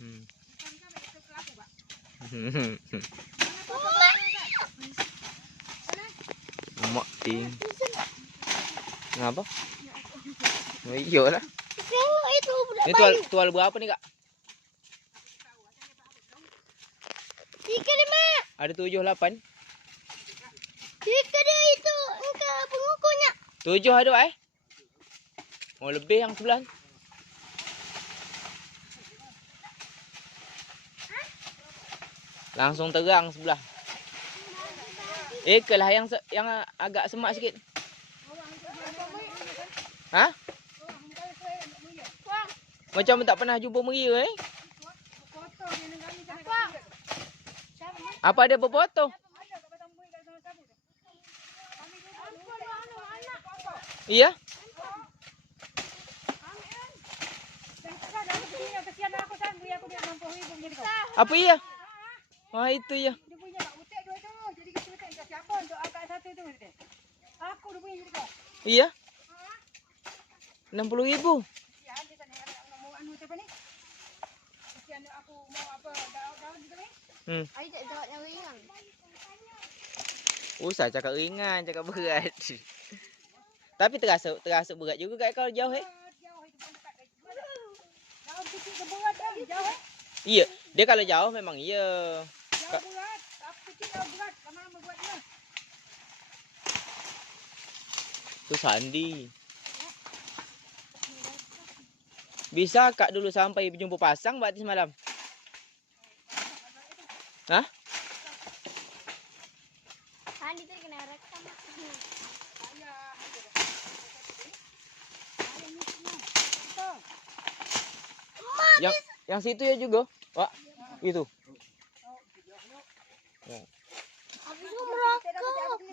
Hmm. Mak ting. Ngapa? Oh, iya lah. Tengok itu budak Ni tual tual berapa ni kak? Tiga lima. Ada tujuh lapan. Tiga dia itu. Engkau pengukurnya. Tujuh ada eh? Oh lebih yang sebelah. Langsung terang sebelah. Eh kelah yang yang agak semak sikit. Ha? Macam tak pernah jumpa meria eh? Apa ada berfoto? Iya? Apa iya? Wah itu ya. Iya. Enam puluh ribu. Hmm. Ayo tak jawab yang ringan. Usah cakap ringan, cakap berat. Tapi terasa terasa berat juga kat kalau jauh eh. Iya, dia kalau jauh memang iya. Tu Sandi. Bisa kak dulu sampai berjumpa pasang berarti semalam. Hah? Andi tadi kena rekam. Yang yang situ ya juga. Pak. Itu.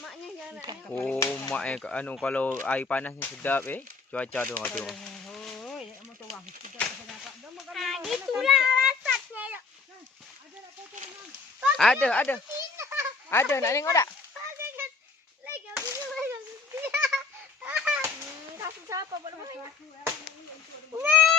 Maknya Oh, mak eh, anu, kalau air panas ni sedap eh. Cuaca tu orang tu. Oh, itulah rasanya. Ada, ada. Ada, nak tengok tak? Nah.